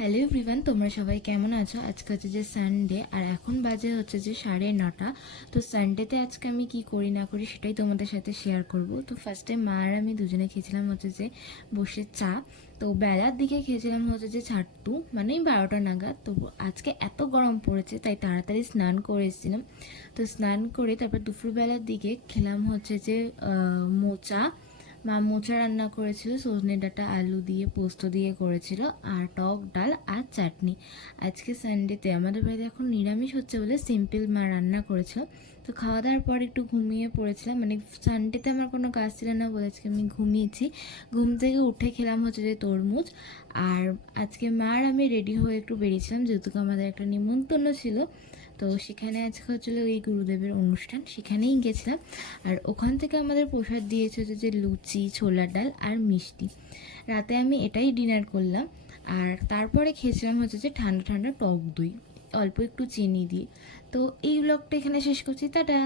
Hello everyone, তোমরা সবাই কেমন আছো? আজকে হচ্ছে যে সানডে, আর এখন বাজে হচ্ছে যে 9:30। তো সানডেতে আজকে আমি কি করি না করি সেটাই তোমাদের সাথে শেয়ার করব। তো ফার্স্টে মা আর আমি দুজনে খেয়েছিলাম হচ্ছে যে বসে চা। তো বেলার দিকে খেয়েছিলাম হচ্ছে যে ছাট্টু, মানে 12টা নাগাদ। তো আজকে এত গরম পড়েছে তাই তাড়াতাড়ি স্নান করে এসেছিলাম। তো স্নান করে তারপর দুপুরবেলার দিকে খেলাম হচ্ছে যে মোচা। মা মোচা রান্না করেছিল, সজনে ডাঁটা আলু দিয়ে পোস্ত দিয়ে করেছিল, আর টক ডাল আর চাটনি। আজকে সানডেতে আমাদের বাড়িতে এখন নিরামিষ হচ্ছে বলে সিম্পল মা রান্না করেছিল। তো খাওয়া দাওয়ার পর একটু ঘুমিয়ে পড়েছিলাম, মানে সানডেতে আমার কোনো কাজ ছিল না বলে আজকে আমি ঘুমিয়েছি। ঘুম থেকে উঠে খেলাম হচ্ছে যে তরমুজ। আর আজকে মা আর আমি রেডি হয়ে একটু বেরিয়েছিলাম, যেহেতু আমাদের একটা নিমন্ত্রণ ছিল। তো সেখানে আজকে হচ্ছিলো এই গুরুদেবের অনুষ্ঠান, সেখানেই গেছিলাম। আর ওখান থেকে আমাদের প্রসাদ দিয়েছে হচ্ছে যে লুচি, ছোলার ডাল আর মিষ্টি। রাতে আমি এটাই ডিনার করলাম। আর তারপরে খেয়েছিলাম হচ্ছে যে ঠান্ডা ঠান্ডা টক দই, অল্প একটু চিনি দিয়ে। তো এই ব্লগটা এখানে শেষ করছি, টাটা।